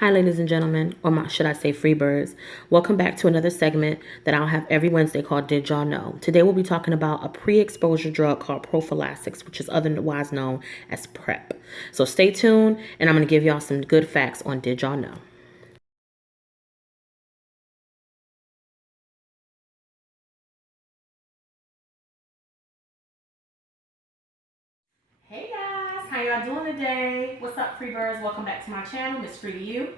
Hi, ladies and gentlemen, or should I say free birds. Welcome back to another segment that I'll have every Wednesday called Did Y'all Know? Today we'll be talking about a pre-exposure drug called prophylaxis, which is otherwise known as PrEP. So stay tuned, and I'm going to give y'all some good facts on Did Y'all Know? Hey guys, how y'all doing today? What's up, free birds? Welcome back to my channel, Miss Free to You.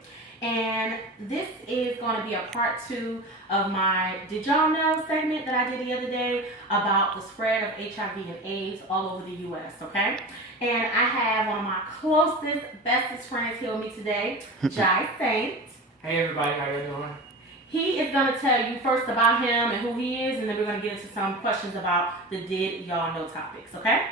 And this is going to be a part 2 of my Did Y'all Know segment that I did the other day about the spread of HIV and AIDS all over the US, okay? And I have one of my closest, bestest friends here with me today, Jai Saint. Hey everybody, how you doing? He is going to tell you first about him and who he is, and then we're going to get into some questions about the Did Y'all Know topics, okay?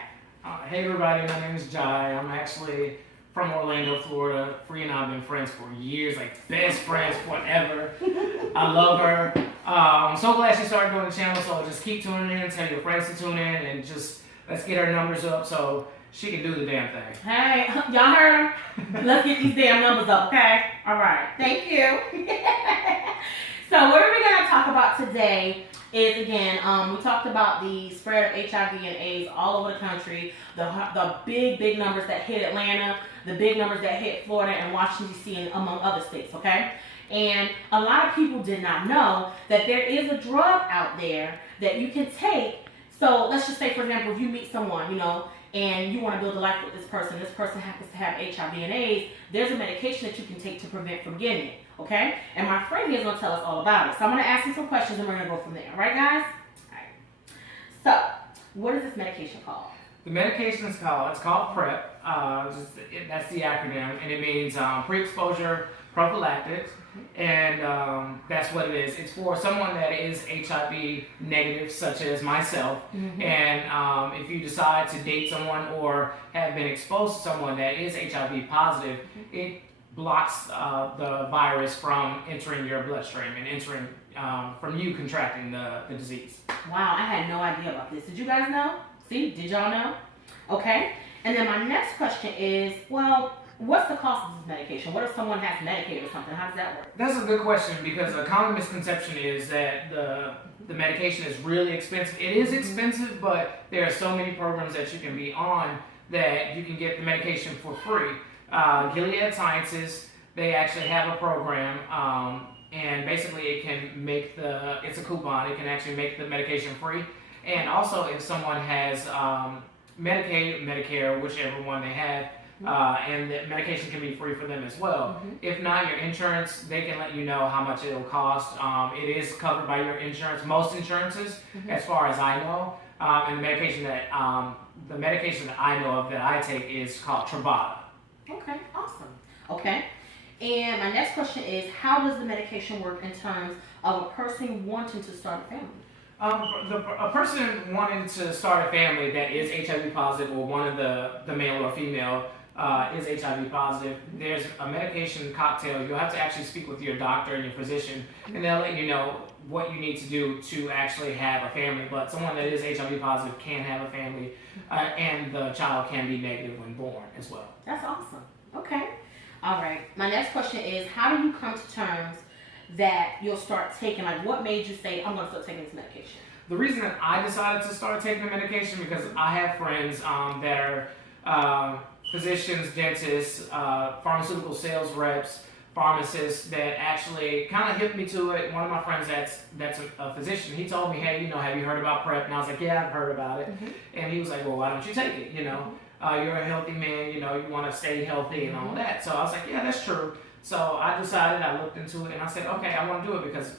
Hey everybody, my name is Jai. I'm actually from Orlando, Florida. Free and I have been friends for years, like best friends forever. I love her. I'm so glad she started doing the channel, so just keep tuning in, tell your friends to tune in, and just let's get her numbers up so she can do the damn thing. Hey, y'all heard him? Let's get these damn numbers up, okay? All right, thank you. So what are we going to talk about today is, again, we talked about the spread of HIV and AIDS all over the country, the big numbers that hit Atlanta, the big numbers that hit Florida and Washington, D.C., and among other states, okay? And a lot of people did not know that there is a drug out there that you can take. So let's just say, for example, if you meet someone, and you want to build a life with this person happens to have HIV and AIDS, there's a medication that you can take to prevent from getting it, okay? And my friend here is going to tell us all about it. So I'm going to ask you some questions and we're going to go from there. All right, guys? All right. So, what is this medication called? The medication is called PrEP. That's the acronym, and it means pre-exposure prophylactics, and that's what it is. It's for someone that is HIV negative, such as myself, and if you decide to date someone or have been exposed to someone that is HIV positive, it blocks the virus from entering your bloodstream and entering from you contracting the disease. Wow, I had no idea about this. Did you guys know? See, did y'all know? Okay. And then my next question is, well, what's the cost of this medication? What if someone has Medicaid or something? How does that work? That's a good question, because a common misconception is that the medication is really expensive. It is expensive, but there are so many programs that you can be on that you can get the medication for free. Gilead Sciences, they actually have a program, and basically it can make it's a coupon, it can actually make the medication free. And also, if someone has Medicaid, Medicare, whichever one they have, and the medication can be free for them as well. If not, your insurance, they can let you know how much it'll cost. It is covered by your insurance, most insurances, as far as I know. And the medication that I know of that I take is called Truvada. Okay, awesome. Okay. And my next question is, how does the medication work in terms of a person wanting to start a family? A person wanting to start a family that is HIV positive, or one of the male or female is HIV positive, there's a medication cocktail. You'll have to actually speak with your doctor and your physician, and they'll let you know what you need to do to actually have a family. But someone that is HIV positive can have a family, and the child can be negative when born as well. That's awesome. Okay. All right. My next question is, how do you come to terms that you'll start taking, like what made you say, I'm going to start taking this medication? The reason that I decided to start taking the medication, because I have friends that are physicians, dentists, pharmaceutical sales reps, pharmacists that actually kind of hipped me to it. One of my friends that's a physician, he told me, hey, have you heard about PrEP? And I was like, yeah, I've heard about it. And he was like, well, why don't you take it? You're a healthy man, you want to stay healthy and all that. So I was like, yeah, that's true. So I decided, I looked into it, and I said, okay, I want to do it, because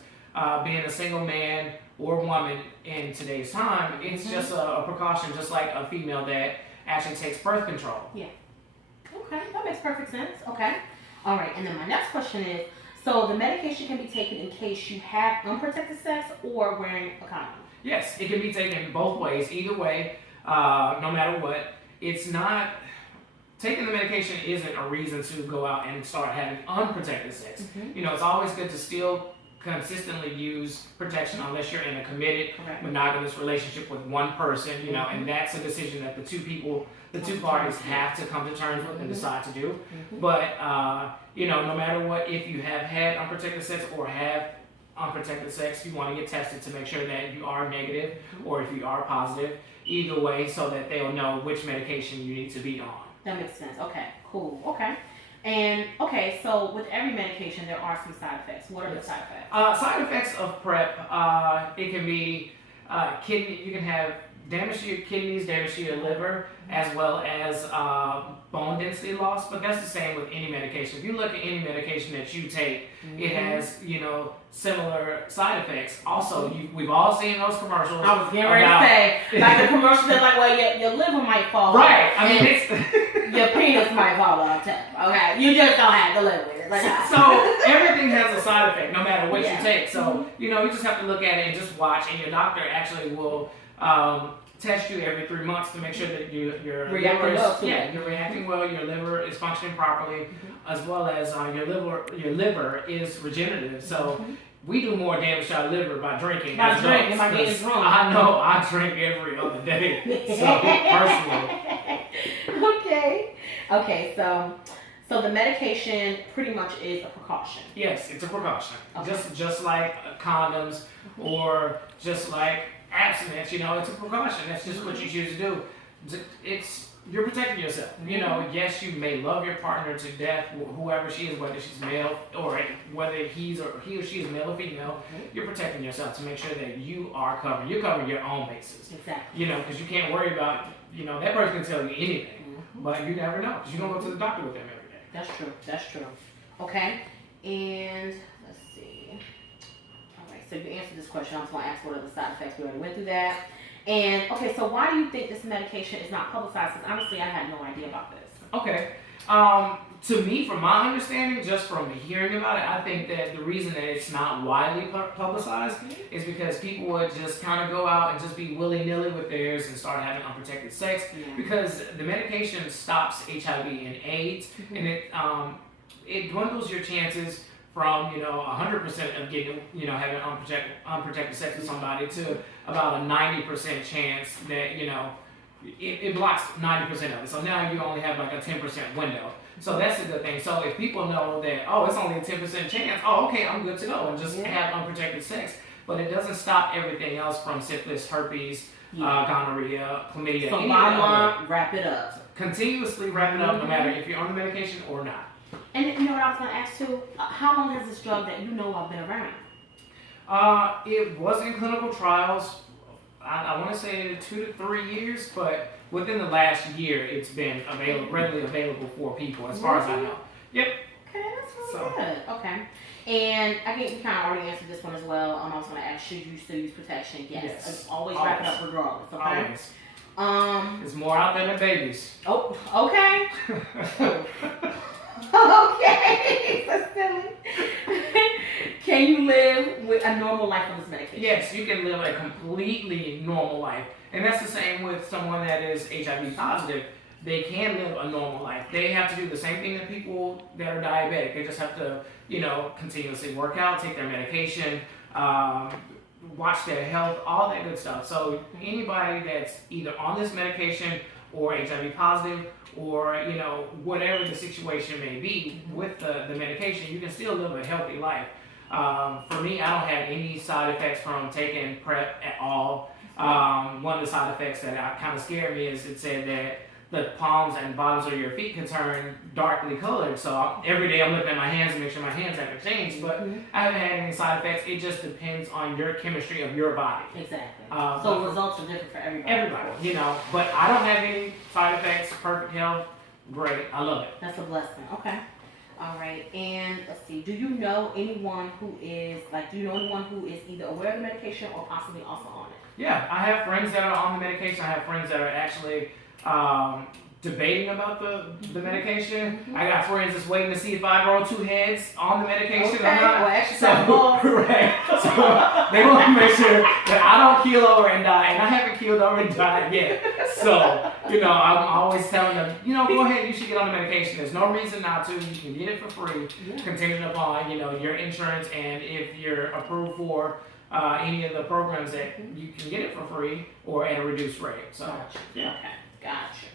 being a single man or woman in today's time, it's just a precaution, just like a female that actually takes birth control. Yeah. Okay, that makes perfect sense. Okay. All right, and then my next question is, so the medication can be taken in case you have unprotected sex or wearing a condom? Yes, it can be taken both ways, either way, no matter what. It's not... Taking the medication isn't a reason to go out and start having unprotected sex. It's always good to still consistently use protection unless you're in a committed Correct. monogamous relationship with one person, you know, and that's a decision that the two parties have to come to terms with and decide to do. But, you know, no matter what, if you have had unprotected sex or have unprotected sex, you want to get tested to make sure that you are negative or if you are positive, either way, so that they'll know which medication you need to be on. That makes sense. Okay, cool. Okay. And okay, so with every medication, there are some side effects. What are the side effects? Side effects of PrEP, it can be kidney. You can have damage to your kidneys, damage to your liver, as well as bone density loss. But that's the same with any medication. If you look at any medication that you take, it has, you know, similar side effects. Also, we've all seen those commercials. I was getting ready to say, like the commercials that like, well, your liver might fall right. off. I mean, it's your penis might fall off too. Okay, you just don't have to live with it. Like, so everything has a side effect, no matter what Yeah. you take. So you know, you just have to look at it and just watch. And your doctor actually will test you every 3 months to make sure that your Reacting liver well, is too. you're reacting well. Your liver is functioning properly, as well as your liver is regenerative. So. We do more damage to our liver by drinking. By as drinking, adults, by getting 'cause drunk. I know I drink every other day. So personally, Okay, so the medication pretty much is a precaution. yes, it's a precaution. Okay. Just like condoms or just like abstinence, you know, it's a precaution. That's just what you choose to do. You're protecting yourself. You know, yes, you may love your partner to death, whoever she is, whether she's male or whether he or she is male or female. You're protecting yourself to make sure that you are covered. You're covering your own bases. Exactly. You know, because you can't worry about, you know, that person can tell you anything, but you never know because you don't go to the doctor with them every day. That's true. That's true. Okay, and let's see. All right, so you answered this question. I'm just gonna ask what are the side effects. We already went through that. And okay, so why do you think this medication is not publicized? Because honestly, I had no idea about this. Okay. To me, from my understanding, just from hearing about it, I think that the reason that it's not widely publicized is because people would just kind of go out and just be willy-nilly with theirs and start having unprotected sex because the medication stops HIV and AIDS, and it dwindles your chances from, you know, 100% of getting, you know, having unprotected sex with somebody to about a 90% chance that, you know, it blocks 90% of it. So now you only have like a 10% window. So that's a good thing. So if people know that, oh, it's only a 10% chance, oh, okay, I'm good to go and just have unprotected sex. But it doesn't stop everything else from syphilis, herpes, gonorrhea, chlamydia. So bottom line, wrap it up. Continuously wrap it up no matter if you're on the medication or not. And you know what I was going to ask too? How long has this drug that you know of been around? It was in clinical trials, I want to say 2 to 3 years, but within the last year, it's been readily available for people, as far as I know. Yep. Okay, that's really good. Okay. And I think you kind of already answered this one as well. I was going to ask, should you still use protection? Yes. Always wrap it up regardless, okay? Always. There's more out there than babies. Oh, okay. Okay. So silly. Can you live with a normal life on this medication? Yes, you can live a completely normal life. And that's the same with someone that is HIV positive. They can live a normal life. They have to do the same thing that people that are diabetic. They just have to, you know, continuously work out, take their medication, watch their health, all that good stuff. So anybody that's either on this medication or HIV positive or, you know, whatever the situation may be with the medication, you can still live a healthy life. For me, I don't have any side effects from taking PrEP at all. One of the side effects that kind of scared me is it said that the palms and bottoms of your feet can turn darkly colored. So every day I'm looking at my hands to make sure my hands haven't changed, but I haven't had any side effects. It just depends on your chemistry of your body. Exactly. So results are different for everybody. Everybody, you know, but I don't have any side effects. Perfect health, great. I love it. That's a blessing. Okay. All right. And let's see. Do you know anyone who is either aware of the medication or possibly also on it? Yeah, I have friends that are on the medication. I have friends that are actually debating about the medication. I got friends that's waiting to see if I grow 2 heads on the medication or not. Well, exercise balls. Right. So they want to make sure that I don't keel over and die, and I haven't keeled over and died yet. So, I'm always telling them, go ahead, you should get on the medication. There's no reason not to. You can get it for free, contingent upon, your insurance, and if you're approved for any of the programs that you can get it for free or at a reduced rate. So, Gotcha. Okay, gotcha.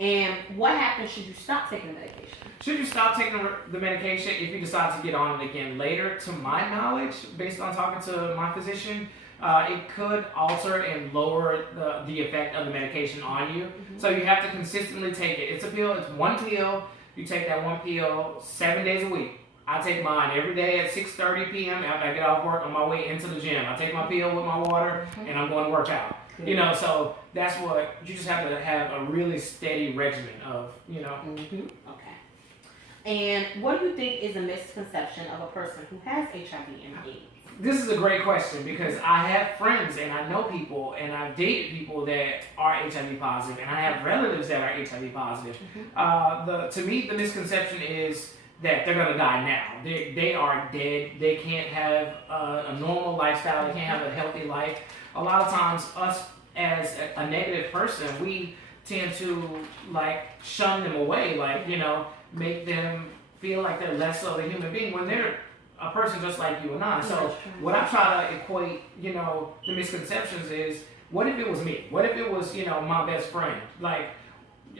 And what happens should you stop taking the medication? Should you stop taking the medication if you decide to get on it again later? To my knowledge, based on talking to my physician, it could alter and lower the effect of the medication on you. So you have to consistently take it. It's a pill. It's one pill. You take that one pill 7 days a week. I take mine every day at 6:30 p.m. after I get off work on my way into the gym. I take my pill with my water, and I'm going to work out. So that's what you just have to have a really steady regimen of, Okay. And what do you think is a misconception of a person who has HIV and AIDS? This is a great question because I have friends and I know people and I've dated people that are HIV positive and I have relatives that are HIV positive. To me, the misconception is that they're going to die now. They are dead. They can't have a normal lifestyle. They can't have a healthy life. A lot of times, us as a negative person, we tend to shun them away, make them feel like they're less of a human being when they're a person just like you and I. So what I try to equate, the misconceptions is, what if it was me? What if it was, my best friend?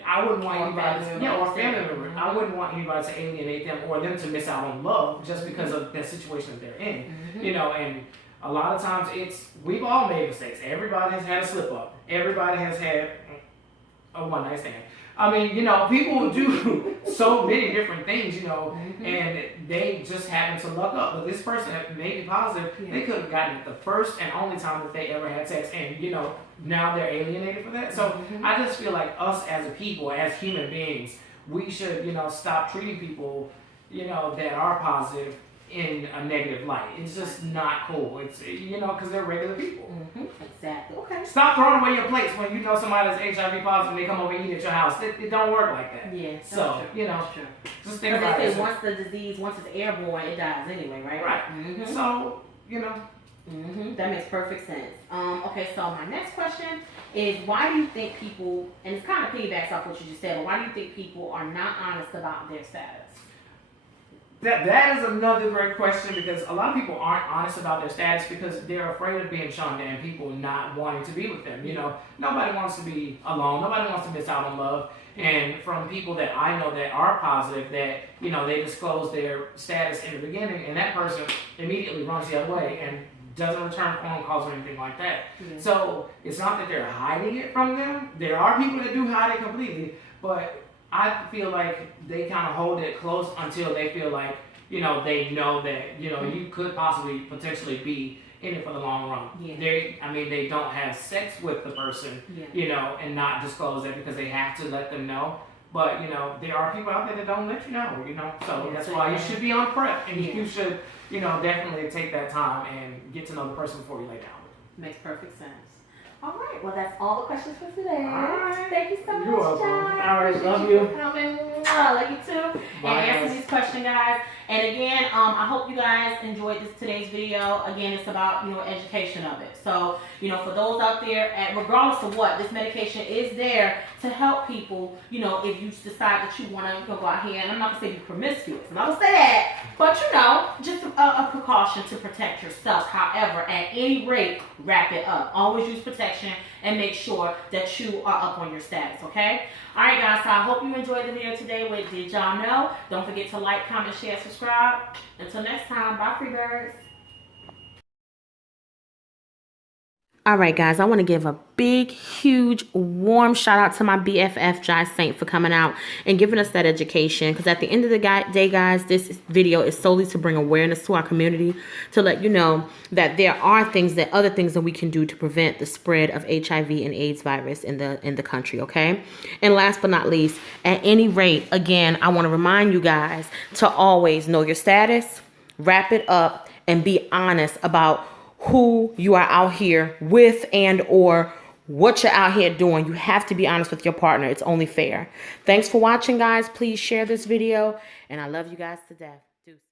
I wouldn't want anybody, or family member. I wouldn't want anybody to alienate them or them to miss out on love just because of the situation that they're in. And a lot of times we've all made mistakes. Everybody has had a slip up. Everybody has had a one night stand. I mean, people do so many different things, and they just happen to luck up. But this person may be positive. They could have gotten it the first and only time that they ever had sex, and now they're alienated for that. So I just feel like us as a people, as human beings, we should, stop treating people, that are positive in a negative light. It's just not cool. It's, because they're regular people. Exactly. Okay. Stop throwing away your plates when somebody's HIV positive and they come over and eat at your house. It don't work like that. Yeah. So, That's true. just think about it. Once the disease, once it's airborne, it dies anyway, right? Right. So, That makes perfect sense. Okay, so my next question is, why do you think people, and it's kind of piggybacks off what you just said, but why do you think people are not honest about their status? That is another great question because a lot of people aren't honest about their status because they're afraid of being shunned and people not wanting to be with them. Nobody wants to be alone. Nobody wants to miss out on love. And from people that I know that are positive, that they disclose their status in the beginning, and that person immediately runs the other way and doesn't return phone calls or anything like that. So it's not that they're hiding it from them. There are people that do hide it completely, but I feel like they kind of hold it close until they feel like, they know that, you could possibly potentially be in it for the long run. They don't have sex with the person, and not disclose that because they have to let them know. But, there are people out there that don't let you know, so that's why you should be on PrEP and you should, definitely take that time and get to know the person before you lay down with them. Makes perfect sense. All right, well, that's all the questions for today. All right. Thank you so much, You're welcome. John. All right, love you. you. For coming. I love you too. Bye, and answer guys. these questions, guys. And again, I hope you guys enjoyed today's video. Again, it's about, education of it. So, for those out there, regardless of what, this medication is there to help people, if you decide that you want to go out here. And I'm not going to say be promiscuous. I'm not going to say that. But, just a precaution to protect yourself. However, at any rate, wrap it up. Always use protection and make sure that you are up on your status, okay? All right, guys, so I hope you enjoyed the video today with Did Y'all Know? Don't forget to like, comment, share, subscribe. Until next time, bye, free birds. All right, guys, I want to give a big, huge, warm shout out to my BFF, Jai Saint, for coming out and giving us that education. Because at the end of the day, guys, this video is solely to bring awareness to our community, to let you know that there are other things that we can do to prevent the spread of HIV and AIDS virus in the country, okay? And last but not least, at any rate, again, I want to remind you guys to always know your status, wrap it up, and be honest about who you are out here with and or what you're out here doing. You have to be honest with your partner. It's only fair. Thanks for watching, guys. Please share this video, and I love you guys to death. Deuces.